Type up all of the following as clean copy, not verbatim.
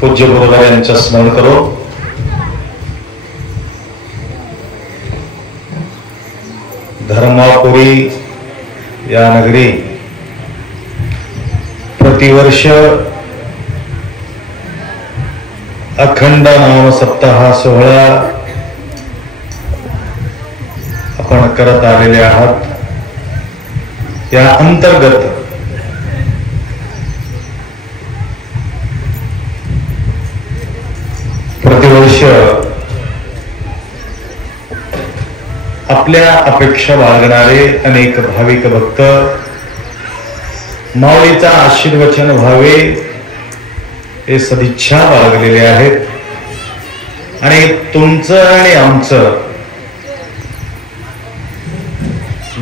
पूज्य गुरुदेव यांचं स्मरण करो. धर्मापुरी या नगरी प्रतिवर्ष अखंड नाम सप्ताह सोहळा आपण करत आलेले आहात. या अंतर्गत प्रतिवर्ष आपल्या अपेक्षा बाळगणारे अनेक भाविक भक्त माऊलीचा आशीर्वचन व्हावे हे सदिच्छा बाळगलेले आहेत आणि तुमचं आणि आमचं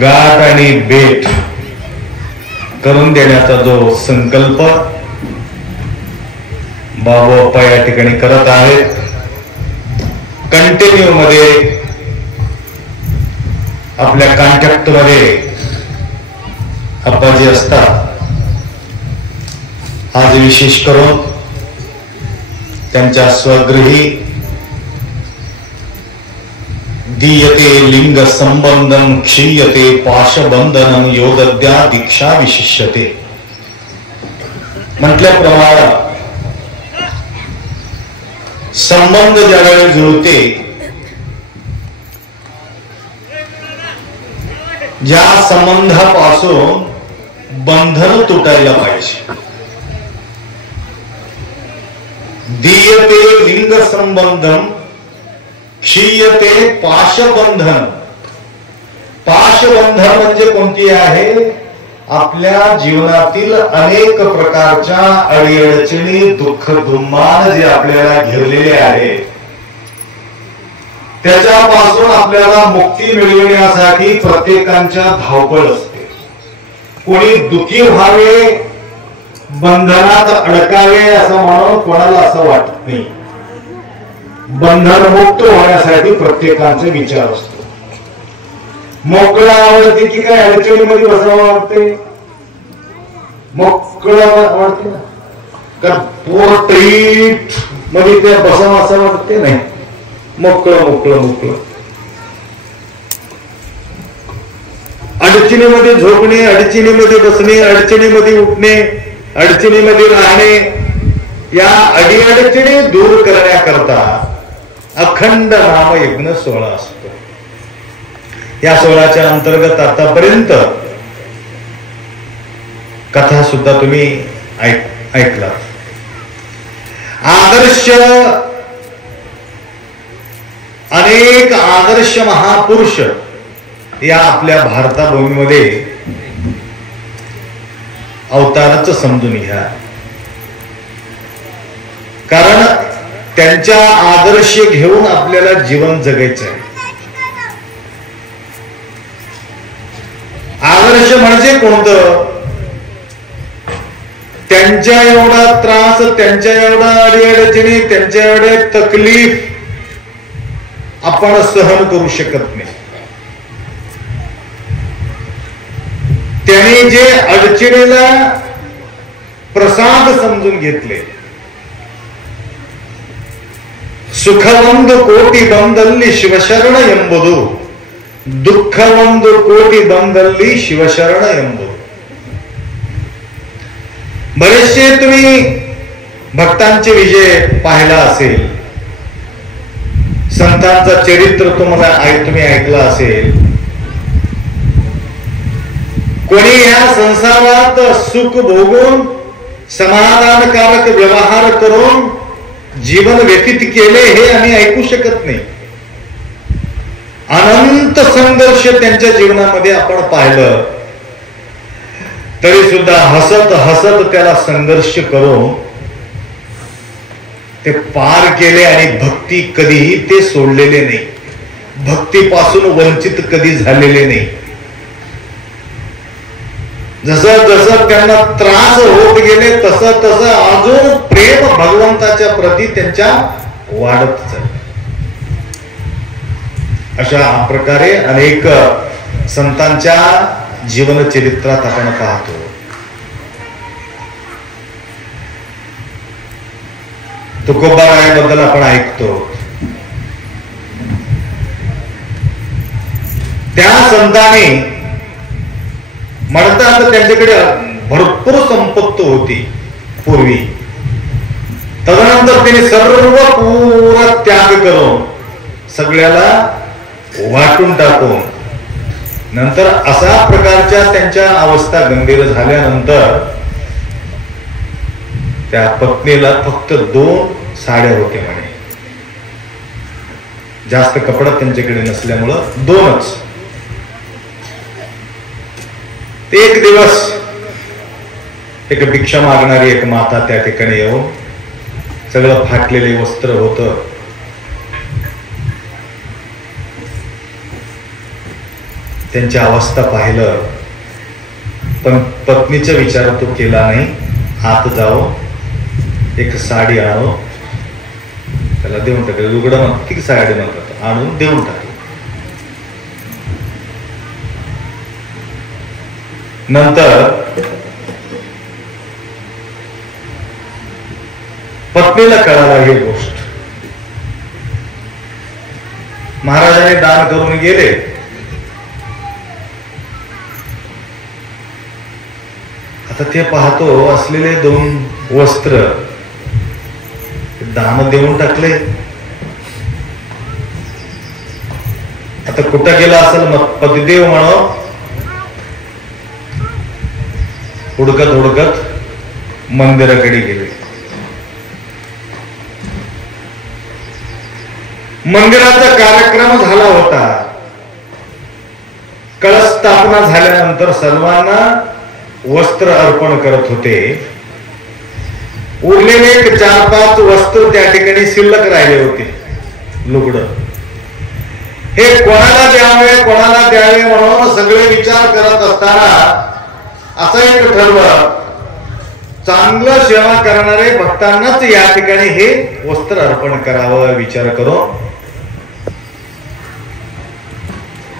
गाठ आणि भेट करून देण्याचा जो संकल्प बाबू अप्पा या ठिकाणी करत आहेत. कंटिन्यू मध्ये आपल्या कॉन्टॅक्ट मध्ये अप्पाजी असतात. आज विशेष करून त्यांच्या स्वगृही दीयते लिंग संबंधम क्षीयते पाशबंधनम योगद्या दीक्षा विशिष्यते म्हटल्याप्रमाणे संबंध ज्यावेळी जुळते, ज्या संबंधापासून बंधन तुटायला पाहिजे. दीयते लिंग संबंधम क्षीयते पाशबंधन. पाशबंधन म्हणजे कोणती आहे? आपल्या जीवनातील अनेक प्रकारच्या अडीअडचणी दुःख दुम्मान जे आपल्याला घेरलेले आहे त्याच्यापासून आपल्याला मुक्ती मिळविण्यासाठी प्रत्येकाच्या धावपळ असते. कोणी दुःखी व्हावे, बंधनात अडकावे असं म्हणून कोणाला असं वाटत नाही. बंधनमुक्त होण्यासाठी प्रत्येकाचा विचार असतो. मोकळा आवडते की काय अडचणीमध्ये बसावं वाटते? मोकळा आवडते ना का पोर्ट्रेट मध्ये ते बसावं असं वाटते? नाही, मोकळं मोकळं मोकळं. अडचणीमध्ये झोपणे, अडचणीमध्ये बसणे, अडचणीमध्ये उठणे, अडचणीमध्ये राहणे, या अडीअडचणी दूर करण्याकरता अखंड नाम यज्ञ सोहळा असतो. या सोहळ्याच्या अंतर्गत आतापर्यंत कथा सुद्धा तुम्ही ऐकला. आदर्श अनेक आदर्श महापुरुष या आपल्या भारताभूमीमध्ये अवतारच समजून घ्या. कारण त्यांच्या आदर्श घेऊन आपल्याला जीवन जगायचं आहे. आदर्श म्हणजे कोणतं? त्यांच्या एवढा त्रास, त्यांच्या एवढा अडीअडचणी, त्यांच्या एवढे तकलीफ आपण सहन करू शकत नाही. त्यांनी जे अडचणीला प्रसाद समजून घेतले. सुखवंद कोटी बंदल्ली शिवशरण ಎಂಬುದು, दुःखवंद कोटी बंदल्ली शिवशरण ಎಂಬುದು. बरेचसे तुम्ही भक्तांचे विजय पाहिला असेल, संतांचा चरित्र तुम्ही ऐकला असेल. कोणी या संसारात सुख भोगून समाधानकारक व्यवहार करून जीवन व्यतीत केले हे आम्ही ऐकू शकत नाही. अनंत संघर्ष त्यांच्या जीवनामध्ये आपण पाहिलं तरी सुद्धा हसत हसत त्याला संघर्ष करून ते पार केले आणि भक्ती कधीही ते सोडलेले नाही. भक्तीपासून वंचित कधी झालेले नाही. जसं जसं त्यांना त्रास होत गेले तसं तसं अजून प्रेम भगवंताच्या प्रती त्यांच्या वाढत जाईल. अशा प्रकारे अनेक संतांच्या जीवन चरित्रात आपण पाहतो. तुकोबारायाबद्दल आपण ऐकतो. त्या संतांनी म्हणतात त्यांच्याकडे भरपूर संपत्ती होती पूर्वी. तदनंतर त्यांनी सर्व पूर्ण त्याग करून सगळ्याला वाटून टाकून नंतर अशा प्रकारच्या त्यांच्या अवस्था गंभीर झाल्यानंतर त्या पत्नीला फक्त 2 साड्या होत्या म्हणे. जास्त कपडा त्यांच्याकडे नसल्यामुळं 2च. एक दिवस एक भिक्षा मागणारी एक माता त्या ठिकाणी येऊन सगळं फाटलेले वस्त्र होतं. त्यांची अवस्था पाहिलं पण पत्नीचा विचार तो केला नाही. आत जाओ एक साडी आणो, त्याला देऊन टाकलं. लुगडं म्हणतात की साडी म्हणतात, आणून देऊन टाकलं. नंतर पत्नीला कळाला ही गोष्ट. महाराजांनी दान करून गेले. आता ते पाहतो असलेले 2 वस्त्र दान देऊन टाकले. आता कुठं गेला असेल मग पतिदेव म्हणो. हुडकत हुडकत मंदिराकडे गेले. मंदिराचा कार्यक्रम झाला होता. कळस स्थापना झाल्यानंतर सर्वांना वस्त्र अर्पण करत होते. उरलेले 4-5 वस्त्र त्या ठिकाणी शिल्लक राहिले होते. लुगडं हे कोणाला द्यावे म्हणून सगळे विचार करत असताना असं एक ठरवलं, चांगलं सेवा करणारे भक्तांनाच या ठिकाणी हे वस्त्र अर्पण करावं. विचार करून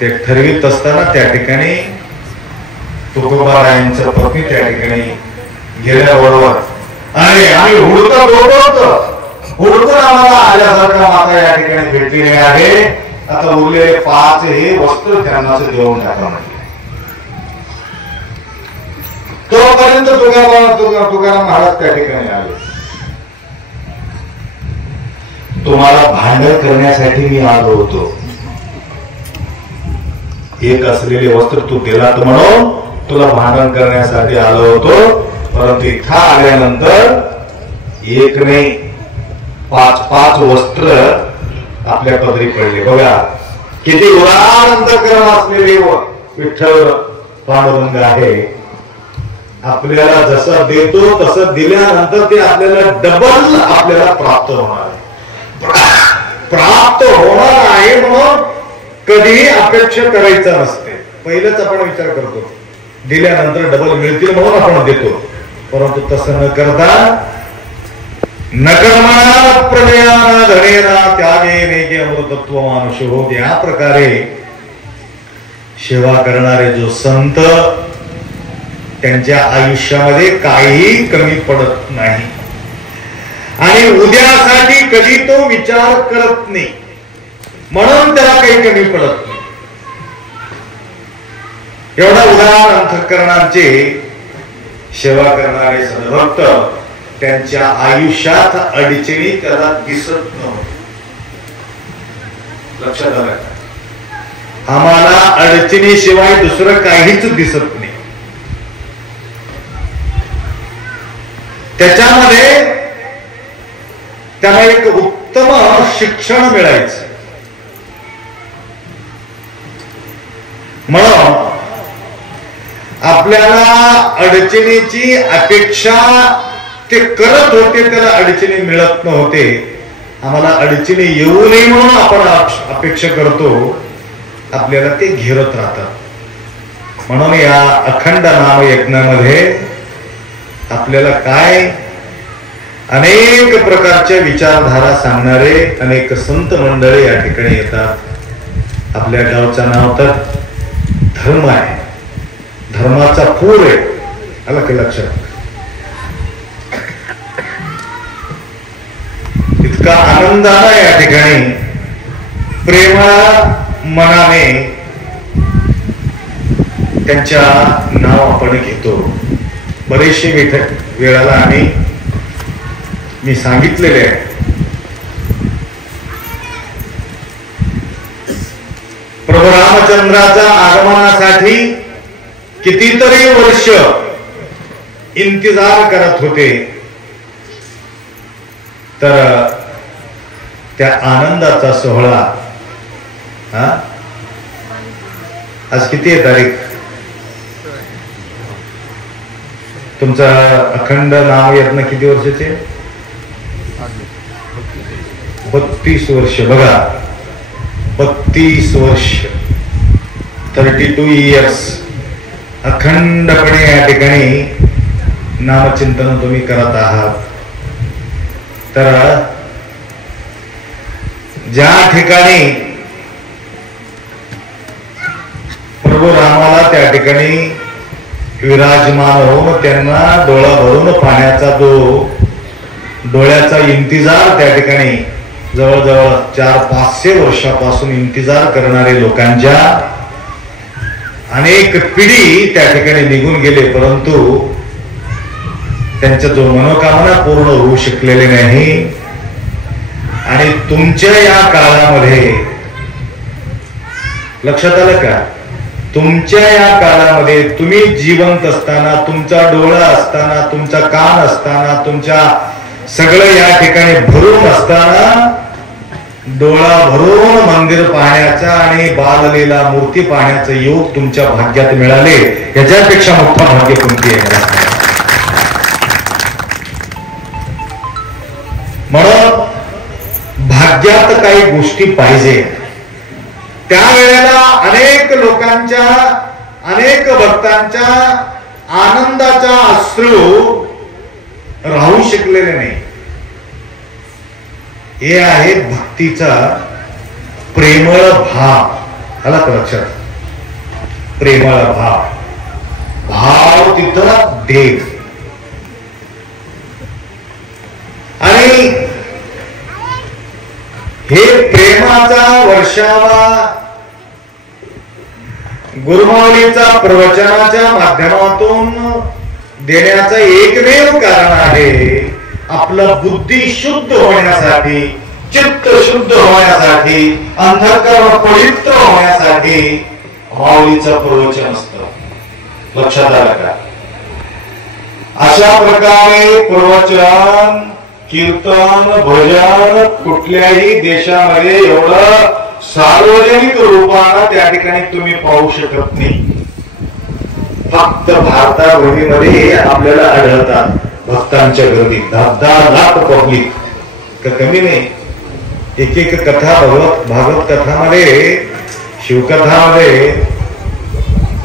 ते ठरवित असताना त्या ठिकाणी तुकोबारायांच्या पत्नी त्या ठिकाणी गेल्याबरोबर आणि आम्ही हुडकून आम्हाला आल्यासारखा माता या ठिकाणी भेटलेली आहे. आता उरलेले 5 हे वस्त्र त्यांना देऊन टाका म्हटले. तोपर्यंत तुकाराम महाराज त्या ठिकाणी आले. तुम्हाला भांडण करण्यासाठी मी आलो होतो. एक असलेले वस्त्र तू दिलात म्हणून तुला भांडण करण्यासाठी आलो होतो. परंतु इथं आल्यानंतर एक नाही 5-5 वस्त्र आपल्या पदरी पडले. बघा किती उदार अंतःकरण असलेले विठ्ठल पांडुरंग आहे. आपल्याला जसं देतो तसं दिल्यानंतर ते आपल्याला डबल आपल्याला प्राप्त होणार आहे. म्हणून कधीही अपेक्षा करायचा नसते. पहिलेच आपण विचार करतो दिल्यानंतर डबल मिळतील म्हणून आपण देतो. परंतु तसं न करता नकर्मणा प्रजयाना धनेना त्यागे नेके अमृतत्व मानुष होत. या प्रकारे सेवा करणारे जो संत त्यांच्या आयुष्यामध्ये काही कमी पडत नाही आणि उद्यासाठी कधी तो विचार करत नाही म्हणून त्याला काही कमी पडत नाही. एवढा उदार अंतःकरणाचे सेवा करणारे सद्भक्त त्यांच्या आयुष्यात अडचणी त्याला दिसत नव्हत्या. लक्षात आलं का? आम्हाला अडचणीशिवाय दुसरं काहीच दिसत नाही. त्याच्यामध्ये त्याला एक उत्तम शिक्षण मिळायचं. म्हणून आपल्याला अडचणीची अपेक्षा ते करत होते, त्याला अडचणी मिळत नव्हते. आम्हाला अडचणी येऊ नये म्हणून आपण अपेक्षा करतो, आपल्याला ते घेरत राहतात. म्हणून या अखंड नाम यज्ञामध्ये आपल्याला काय अनेक प्रकारच्या विचारधारा सांगणारे अनेक संत मंडळी या ठिकाणी येतात. आपल्या गावचं नाव तर धर्म आहे, धर्माचा पूर आहे. आलं की लक्षात? आनंदाने या ठिकाणी प्रेमळ मनाने त्यांच्या नाव आपण घेतो. बरेचसे वेळाला मी सांगितलेले आहे, प्रभू रामचंद्राच्या आगमनासाठी कितीतरी वर्ष इंतजार करत होते. तर त्या आनंदाचा सोहळा आज किती आहे तारीख? तुमचा अखंड नाम यत्न किती वर्षाचे? 32 वर्ष. बघा, 32 वर्ष, 32 इयर्स अखंडपणे या ठिकाणी नामचिंतन तुम्ही करत आहात. तर ज्या ठिकाणी प्रभू रामाला त्या ठिकाणी विराजमान होऊन त्यांना डोळा भरून पाण्याचा डोळ्याचा इंतजार त्या ठिकाणी जवळजवळ 400-500 वर्षापासून इंतजार करणारे लोकांच्या अनेक पिढी त्या ठिकाणी निघून गेले, परंतु त्यांच्या जो मनोकामना पूर्ण होऊ शकलेले नाही. आणि तुमच्या या काळामध्ये लक्षात आलं का, तुमच्या या काळामध्ये तुम्ही जिवंत असताना, तुमचा डोळा असताना, तुमचा कान असताना, तुमच्या सगळं या ठिकाणी भरून असताना डोळा भरून मंदिर पाहण्याचा आणि बाललीला मूर्ती पाहण्याचं योग तुमच्या भाग्यात मिळाले, याच्यापेक्षा मोठा भाग्य कोणती आहे? म्हणून भाग्यात काही गोष्टी पाहिजे. त्यावेळेला अनेक लोकांच्या, अनेक भक्तांच्या आनंदाचा अश्रू राहू शकलेले नाही. हे आहे भक्तीचा प्रेमळ भाव. आला का लक्षात? प्रेमळ भाव, भाव तिथं देव. आणि हे प्रेमाचा वर्षावा गुरुमाऊलीचा प्रवचनाच्या माध्यमातून देण्याचं एकमेव कारण आहे, आपलं बुद्धी शुद्ध होण्यासाठी, चित्त शुद्ध होण्यासाठी, अंतःकरण पवित्र होण्यासाठी माऊलीचं प्रवचन असतं. लक्षात आलं का? अशा प्रकारे प्रवचन, कीर्तन, भजन कुठल्याही देशामध्ये एवढं सार्वजनिक रूपानं त्या ठिकाणी तुम्ही पाहू शकत नाही. फक्त भारताभूमीमध्ये आपल्याला आढळतात भक्तांच्या गर्दीत 10-10 लाख पब्लिक, कमी नाही. एक कथा भागवत कथामध्ये, शिवकथामध्ये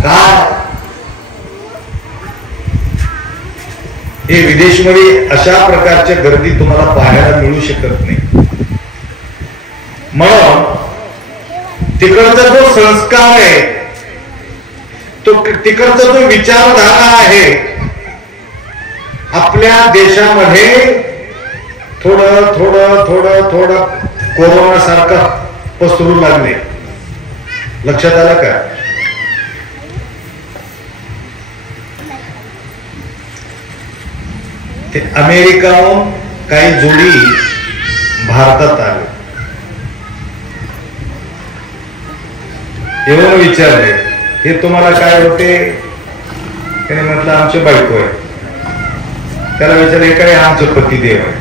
काय हे विदेशमध्ये अशा प्रकारच्या गर्दी तुम्हाला पाहायला मिळू शकत नाही. म्हणून तिकडचा जो संस्कार आहे, तो तिकडचा जो विचारधारा आहे, आपल्या देशामध्ये थोडं थोडं थोडं थोडं कोरोना सारखा पसरू लागले. लक्षात आलं का? ते अमेरिकाहून काही जोडी भारतात आले. येऊन विचारले, हे तुम्हाला काय होते? त्याने म्हटलं आमचे बायको आहे. त्याला विचारले, काय? आमचं पतिदेव आहे.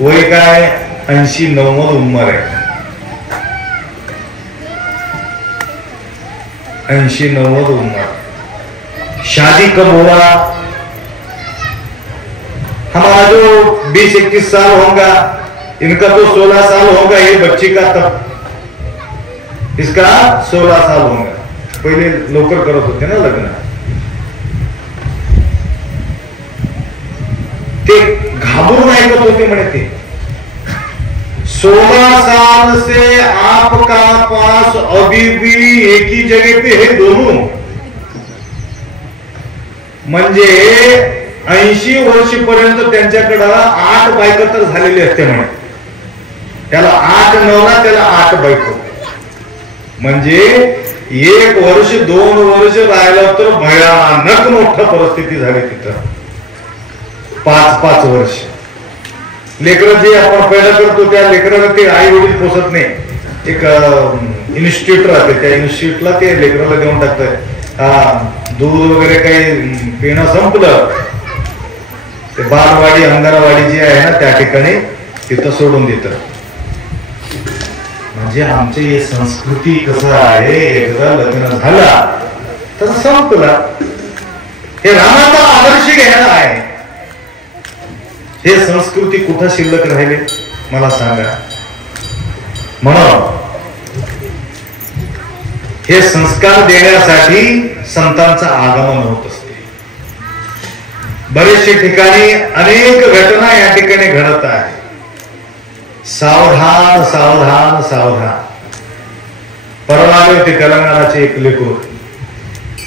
वय काय? 80-90 उंमर आहे. 80-90 उम्र. शादी कब हुआ? हमारा जो 20-21 साल होगा, इनका तो 16 साल होगा. ये बच्ची का तब इसका 16 साल होगा. पहिले लवकर करत होते ना लग्न. ते घाबरून ऐकत होते म्हणे. ते 16 साल से आपका पास अभी भी एक ही जगह पे है दोनों. म्हणजे 80 वर्षपर्यंत त्यांच्याकडे 8 बायका तर झालेले असते म्हणे. त्याला 8 नवरा, त्याला 8 बायको. म्हणजे 1 वर्ष 2 वर्ष राहिलं तर भयानक मोठं परिस्थिती झाली तिथं. 5-5 वर्ष लेकरं जे आपण पैदा करतो त्या लेकराला ते आई वडील पोसत नाही. एक इन्स्टिट्यूट राहते, त्या इन्स्टिट्यूटला ते लेकराला देऊन टाकतंय. दूध वगैरे काही पिणं संपलं, ते बालवाडी अंगणवाडी जी आहे ना त्या ठिकाणी तिथं सोडून देत. म्हणजे आमची ही संस्कृती कसं आहे, एकदा लग्न झाला तर संपला. हे रामाचा आदर्श घेणं आहे. हे संस्कृती कुठं शिल्लक राहिले मला सांगा. म्हणून हे संस्कार देण्यासाठी संतांचं आगमन होत असते. बरेचशे ठिकाणी अनेक घटना या ठिकाणी घडत आहे. सावधान सावधान सावधान. परवा आले होते तेलंगणाचे एक लेकरू,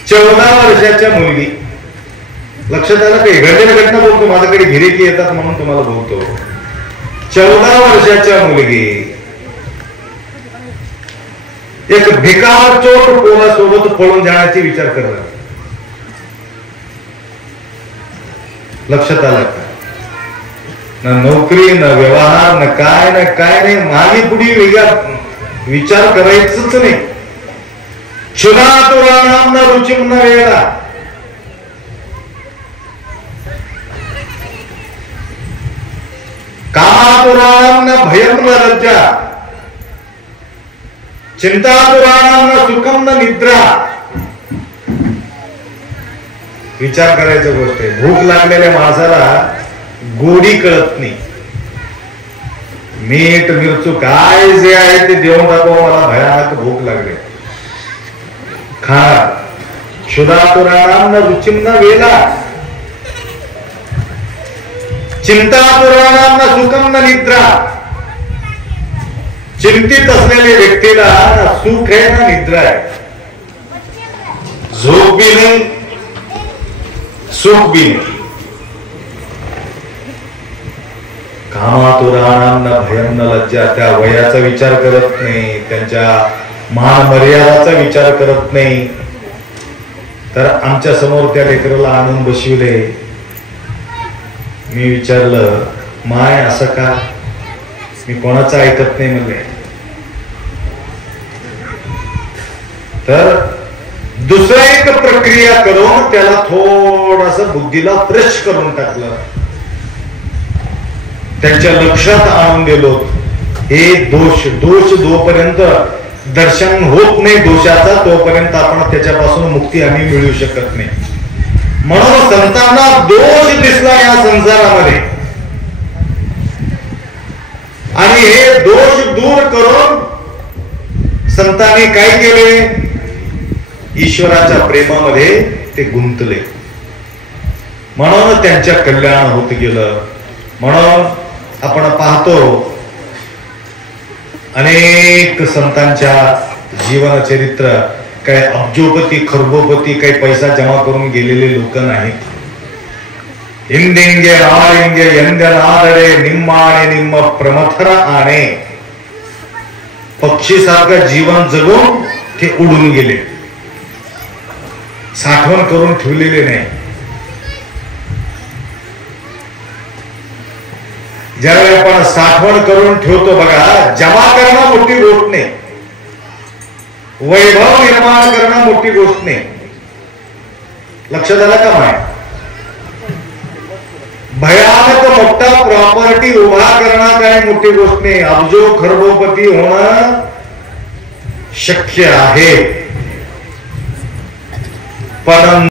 14 वर्षाच्या मुलगी. लक्षात आलं काही घडलेल्या घटना बोलतो, माझ्याकडे गिरेकी येतात म्हणून तुम्हाला बोलतो. 14 वर्षाच्या मुलगी एक भिकारचोट पोरासोबत पळून जाण्याचे विचार करतात. लक्षात आलं का? ना नोकरी, ना व्यवहार, ना काय नाही. मागे पुढे वेगळा विचार करायचंच नाही. क्षुधातुराणाम न रुचिम न वेळा. कामातुराणाम न भयम न लज्जा. चिंतातुराणाम न सुखम न निद्रा. विचार करायची गोष्ट आहे. भूक लागलेल्या माणसाला गोडी कळत नाही. मीठ मिरचू काय जे आहे ते देऊन टाकू, मला भयानक भूक लागली, खा. क्षुधातुराणाम न रुचिम न वेला. चिंतातुराणाम न सुखम न निद्रा. चिंतित असलेल्या व्यक्तीला ना सुख आहे ना निद्रा आहे. झोप बी नाही, सुख बी नाही. कामातुराणाम न भयम न लज्जा. त्या वयाचा विचार करत नाही, त्यांच्या मान मर्यादाचा विचार करत नाही. तर आमच्या समोर त्या लेकराला आणून बसविले. मी विचारलं, माय असं का? मी कोणाचं ऐकत नाही म्हणले. तर दुसरा एक प्रक्रिया करून त्याला थोडस बुद्धीला फ्रेश करून टाकलं. त्यांच्या लक्षात आणून दिलो, हे दोष जोपर्यंत दर्शन होत नाही दोषाचा, तोपर्यंत आपण त्याच्यापासून मुक्ती आम्ही मिळू शकत नाही. म्हणून संतांना दोष दिसला या संसारामध्ये, आणि हे दोष दूर करून संतांनी काय केले? ईश्वराच्या प्रेमामध्ये ते गुंतले. म्हणून त्यांच्या कल्याण होत गेलं. म्हणून आपण पाहतो अनेक संतांच्या जीवन चरित्र, काही अब्जोपती खरबोपती काही पैसा जमा करून गेलेले लोक नाहीत. इंदिंगे आळिंगे यंदनादरे निम्माणे निम्म प्रमथर आणे. पक्षीसारखं जीवन जगून ते उडून गेले, साठवण करून ठेवलेले नाही. ज्यावेळी आपण साठवण करून ठेवतो बघा, जमा करणं मोठी गोष्ट नाही, वैभव निर्माण करणं मोठी गोष्ट नाही. लक्षात आलं का? माय भयानक मोठा प्रॉपर्टी उभा करणं काय मोठी गोष्ट नाही. अब्जो खरबोपती होणं शक्य आहे, पण